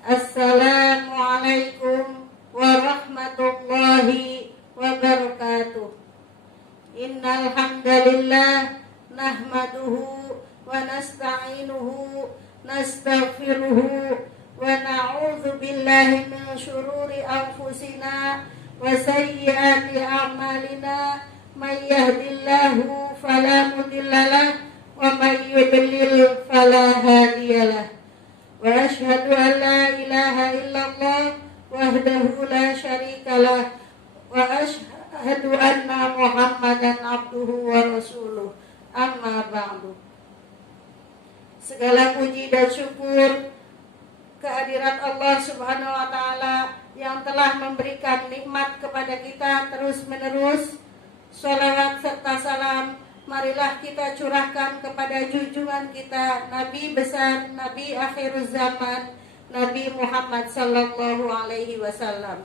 Assalamualaikum warahmatullahi wabarakatuh. Innal hamdalillah nahmaduhu wa nasta'inuhu nastaghfiruhu wa na'udzu billahi min syururi anfusina wa sayyiati a'malina. May yahdihillahu fala mudhillalah wa may yudlil fala hadiyalah. Wa asyhadu an la ilaha illallah wahdahu la syarikalah wa asyhadu anna Muhammadan abduhu wa rasuluh. Amma ba'du. Segala puji dan syukur kehadirat Allah Subhanahu wa taala yang telah memberikan nikmat kepada kita terus-menerus. Sholawat serta salam marilah kita curahkan kepada junjungan kita, Nabi besar, Nabi akhir zaman, Nabi Muhammad sallallahu alaihi wasallam.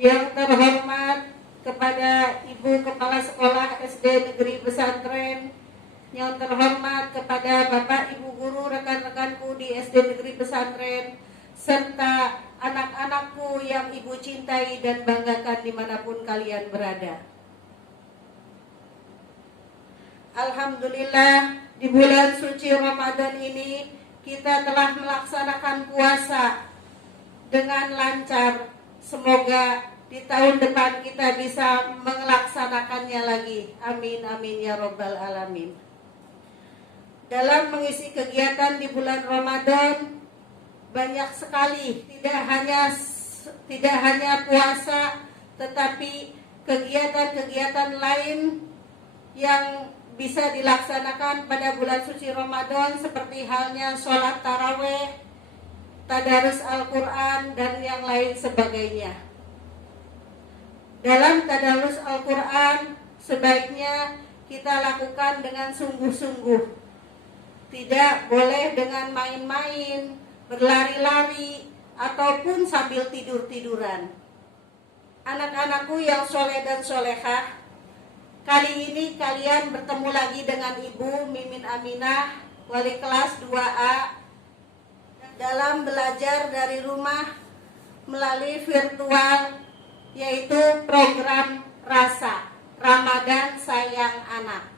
Yang terhormat kepada Ibu Kepala Sekolah SD Negeri Pesantren, yang terhormat kepada Bapak Ibu Guru, rekan-rekanku di SD Negeri Pesantren, serta anak-anakku yang Ibu cintai dan banggakan dimanapun kalian berada. Alhamdulillah, di bulan suci Ramadan ini kita telah melaksanakan puasa dengan lancar. Semoga di tahun depan kita bisa melaksanakannya lagi. Amin amin ya rabbal alamin. Dalam mengisi kegiatan di bulan Ramadan banyak sekali, tidak hanya puasa, tetapi kegiatan-kegiatan lain yang bisa dilaksanakan pada bulan suci Ramadan, seperti halnya sholat taraweh, tadarus Al-Quran, dan yang lain sebagainya. Dalam tadarus Al-Quran sebaiknya kita lakukan dengan sungguh-sungguh. Tidak boleh dengan main-main, berlari-lari, ataupun sambil tidur-tiduran. Anak-anakku yang soleh dan solehah, kali ini kalian bertemu lagi dengan Ibu Mimin Aminah, wali kelas 2A, dalam belajar dari rumah melalui virtual, yaitu program RASA, Ramadan Sayang Anak.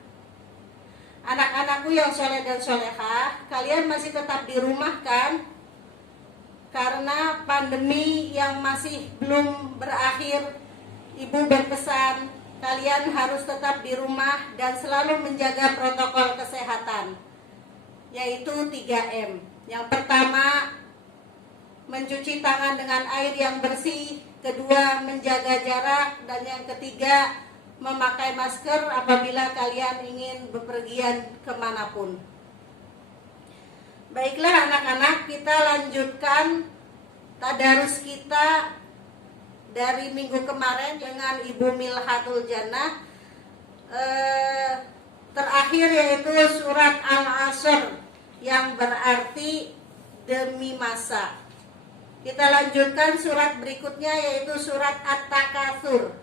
Anak-anakku yang soleh dan solehah, kalian masih tetap di rumah kan? Karena pandemi yang masih belum berakhir, Ibu berpesan kalian harus tetap di rumah dan selalu menjaga protokol kesehatan, yaitu 3M. Yang pertama, mencuci tangan dengan air yang bersih. Kedua, menjaga jarak. Dan yang ketiga, memakai masker apabila kalian ingin bepergian kemanapun. Baiklah anak-anak, kita lanjutkan tadarus kita dari minggu kemarin dengan Ibu Milhatul Jannah, terakhir yaitu surat Al-Asr yang berarti demi masa. Kita lanjutkan surat berikutnya yaitu surat At-Takatsur.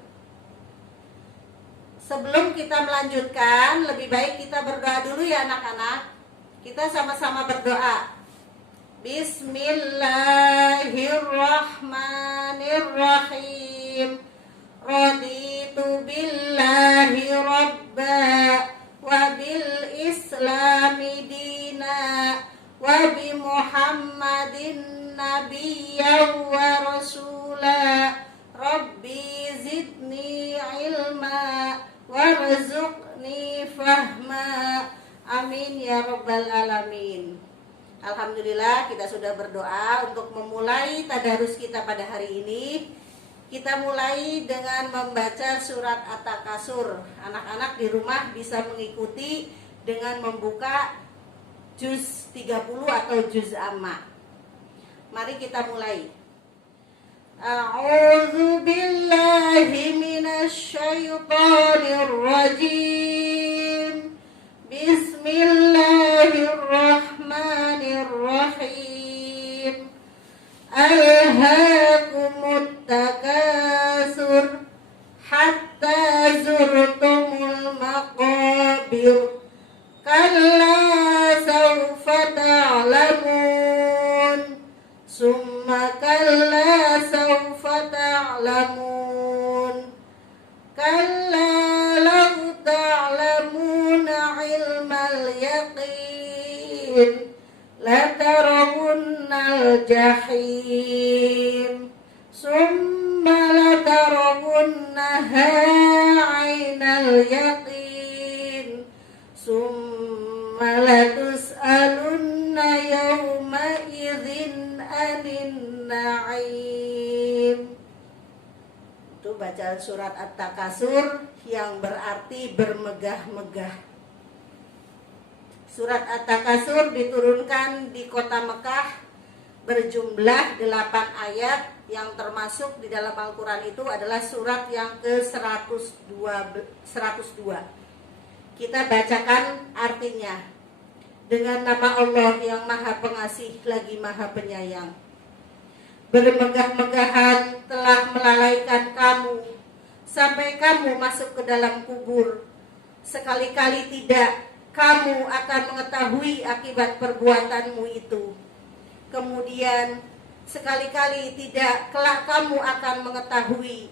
Sebelum kita melanjutkan, lebih baik kita berdoa dulu ya anak-anak. Kita sama-sama berdoa. Bismillahirrahmanirrahim. Raditu billahi rabba wa bil islami dina wa bi Muhammadin nabiyyan wa rasula. Rabbi zidni ilma warzuqni fahma. Amin ya rabbal alamin. Alhamdulillah, kita sudah berdoa untuk memulai tadarus kita pada hari ini. Kita mulai dengan membaca surat At-Takatsur. Anak-anak di rumah bisa mengikuti dengan membuka juz 30 atau juz amma. Mari kita mulai. A'udzu billahi minasy syaithanir rajim. Bismillahirrahmanirrahim. Alhaakumut takatsur hatta zurtumul maqabir. Kalla sawfa ta'lamun latarawunnal jahim summa latarawunnaha 'ainal yaqin summa latus'alunna yawma idzin 'anin na'im. Itu bacaan surat At-Takasur yang berarti bermegah-megah. Surat At-Takasur diturunkan di kota Mekah, berjumlah 8 ayat, yang termasuk di dalam Al-Quran itu adalah surat yang ke-102. Kita bacakan artinya. Dengan nama Allah yang Maha Pengasih lagi Maha Penyayang. Bermegah-megahan telah melalaikan kamu sampai kamu masuk ke dalam kubur. Sekali-kali tidak kamu akan mengetahui akibat perbuatanmu itu. Kemudian sekali-kali tidak kelak kamu akan mengetahui.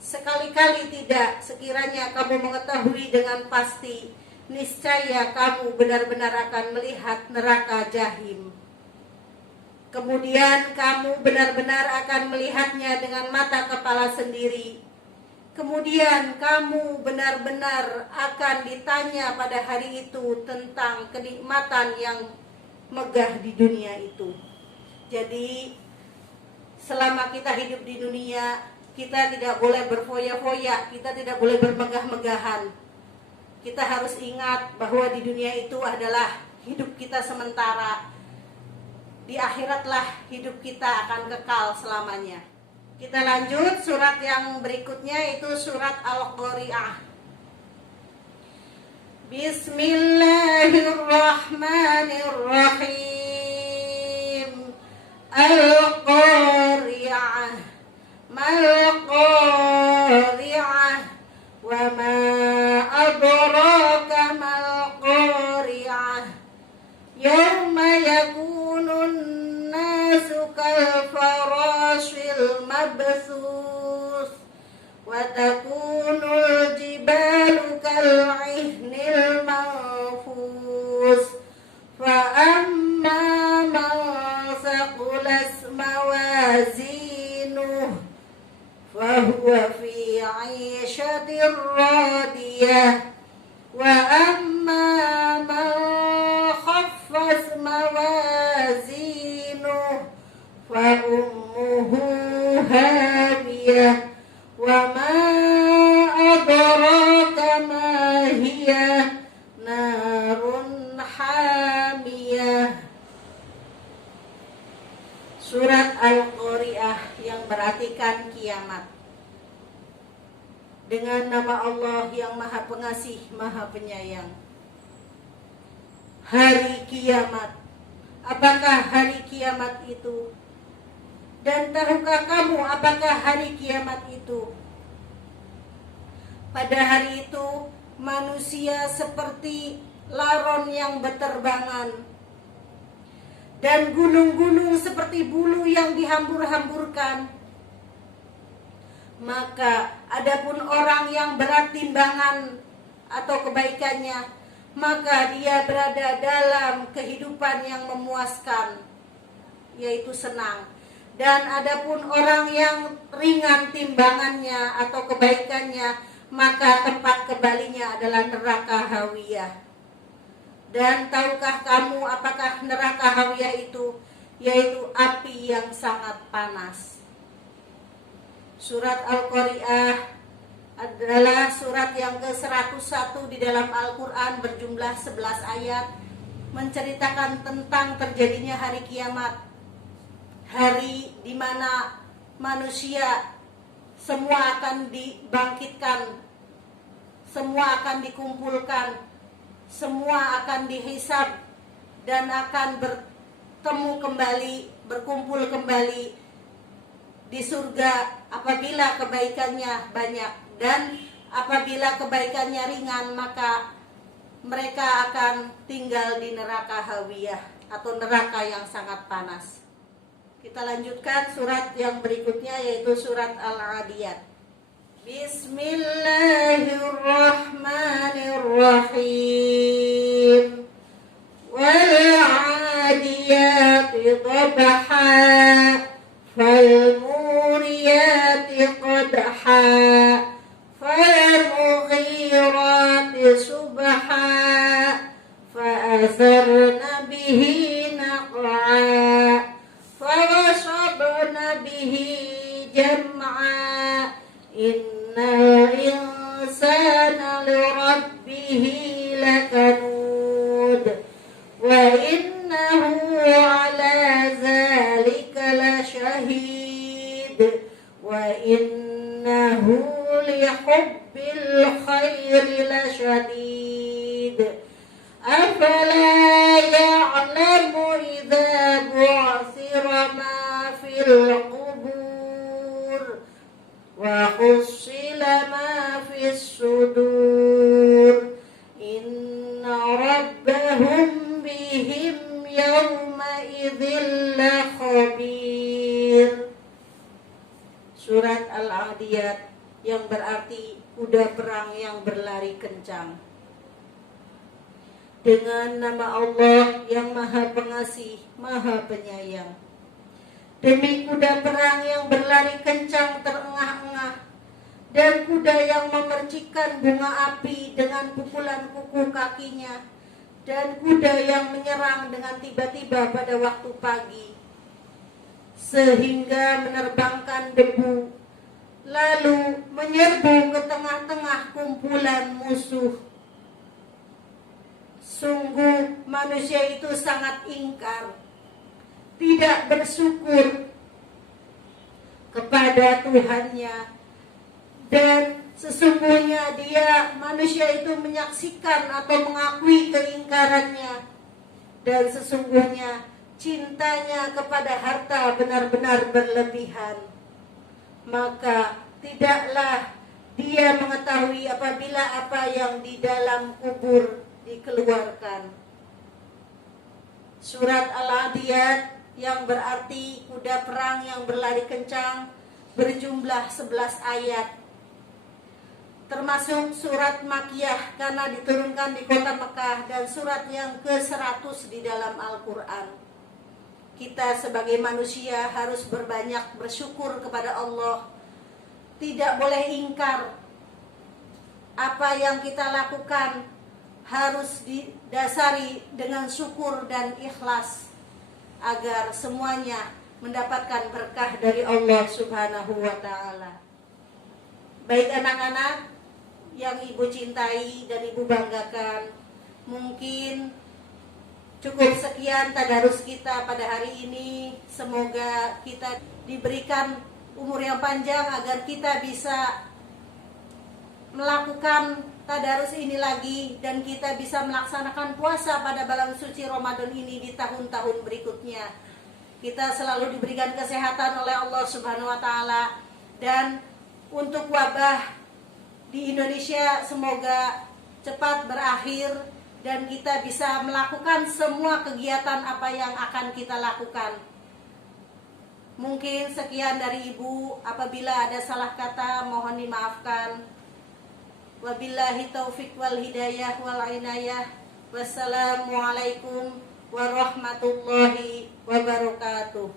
Sekali-kali tidak sekiranya kamu mengetahui dengan pasti, niscaya kamu benar-benar akan melihat neraka jahim. Kemudian kamu benar-benar akan melihatnya dengan mata kepala sendiri. Kemudian kamu benar-benar akan ditanya pada hari itu tentang kenikmatan yang megah di dunia itu. Jadi selama kita hidup di dunia, kita tidak boleh berfoya-foya, kita tidak boleh bermegah-megahan. Kita harus ingat bahwa di dunia itu adalah hidup kita sementara. Di akhiratlah hidup kita akan kekal selamanya. Kita lanjut surat yang berikutnya, itu surat Al-Qari'ah. Bismillahirrahmanirrahim. Al-Qari'ah. Mal-Qari'ah. Wa ma adraka mal-Qari'ah. Yawma yakunun nasu kalfarashil mabsus wa takunul jibalu kal'ihnil manfus fa amma man saqulas mawazinuh fa huwa fi 'ishatir radiyah wa amma man khaffas mawazinuh fa ummuhu hawiyah wa ma adraka ma hiya narun hamiyah. Surat Al-Qari'ah yang berartikan kiamat. Dengan nama Allah yang Maha Pengasih, Maha Penyayang. Hari kiamat. Apakah hari kiamat itu? Dan tahukah kamu apakah hari kiamat itu? Pada hari itu manusia seperti laron yang berterbangan, dan gunung-gunung seperti bulu yang dihambur-hamburkan. Maka adapun orang yang berat timbangan atau kebaikannya, maka dia berada dalam kehidupan yang memuaskan, yaitu senang. Dan adapun orang yang ringan timbangannya atau kebaikannya, maka tempat kembalinya adalah neraka hawiyah. Dan tahukah kamu apakah neraka hawiyah itu? Yaitu api yang sangat panas. Surat Al-Qari'ah adalah surat yang ke-101 di dalam Al-Quran, berjumlah 11 ayat, menceritakan tentang terjadinya hari kiamat. Hari di mana manusia semua akan dibangkitkan, semua akan dikumpulkan, semua akan dihisab dan akan bertemu kembali, berkumpul kembali di surga apabila kebaikannya banyak, dan apabila kebaikannya ringan maka mereka akan tinggal di neraka hawiyah atau neraka yang sangat panas. Kita lanjutkan surat yang berikutnya, yaitu surat Al-Adiyat. Bismillahirrahmanirrahim. Wal فأثرن به نقعا فوسطن به جمعا إن الإنسان لربه لكنود وإنه على ذلك لشهيد وإنه لحب الخير لشديد أفلا يعلم إذا بعثر ما في القبور وحصل ما في الصدور إن ربهم بهم يومئذ لخبير. Surat Al-Adiyat yang berarti kuda perang yang berlari kencang. Dengan nama Allah yang Maha Pengasih, Maha Penyayang. Demi kuda perang yang berlari kencang terengah-engah dan kuda yang memercikkan bunga api dengan pukulan kuku kakinya dan kuda yang menyerang dengan tiba-tiba pada waktu pagi sehingga menerbangkan debu lalu menyerbu ke tengah-tengah kumpulan musuh. Sungguh manusia itu sangat ingkar, tidak bersyukur kepada Tuhannya, dan sesungguhnya dia manusia itu menyaksikan atau mengakui keingkarannya, dan sesungguhnya cintanya kepada harta benar-benar berlebihan. Maka tidaklah dia mengetahui apabila apa yang di dalam kubur dikeluarkan. Surat Al-Adiyat yang berarti kuda perang yang berlari kencang berjumlah 11 ayat, termasuk surat Makkiyah karena diturunkan di kota Mekah, dan surat yang ke-100 di dalam Al-Quran. Kita sebagai manusia harus berbanyak bersyukur kepada Allah, tidak boleh ingkar. Apa yang kita lakukan harus didasari dengan syukur dan ikhlas agar semuanya mendapatkan berkah dari Allah Subhanahu wa ta'ala. Baik anak-anak yang ibu cintai dan ibu banggakan, mungkin cukup sekian tadarus kita pada hari ini. Semoga kita diberikan umur yang panjang agar kita bisa melakukan tadarus ini lagi dan kita bisa melaksanakan puasa pada bulan suci Ramadan ini di tahun-tahun berikutnya. Kita selalu diberikan kesehatan oleh Allah Subhanahu wa taala, dan untuk wabah di Indonesia semoga cepat berakhir dan kita bisa melakukan semua kegiatan apa yang akan kita lakukan. Mungkin sekian dari ibu, apabila ada salah kata mohon dimaafkan. Wabillahi taufiq wal hidayah wal inayah. Wassalamualaikum warahmatullahi wabarakatuh.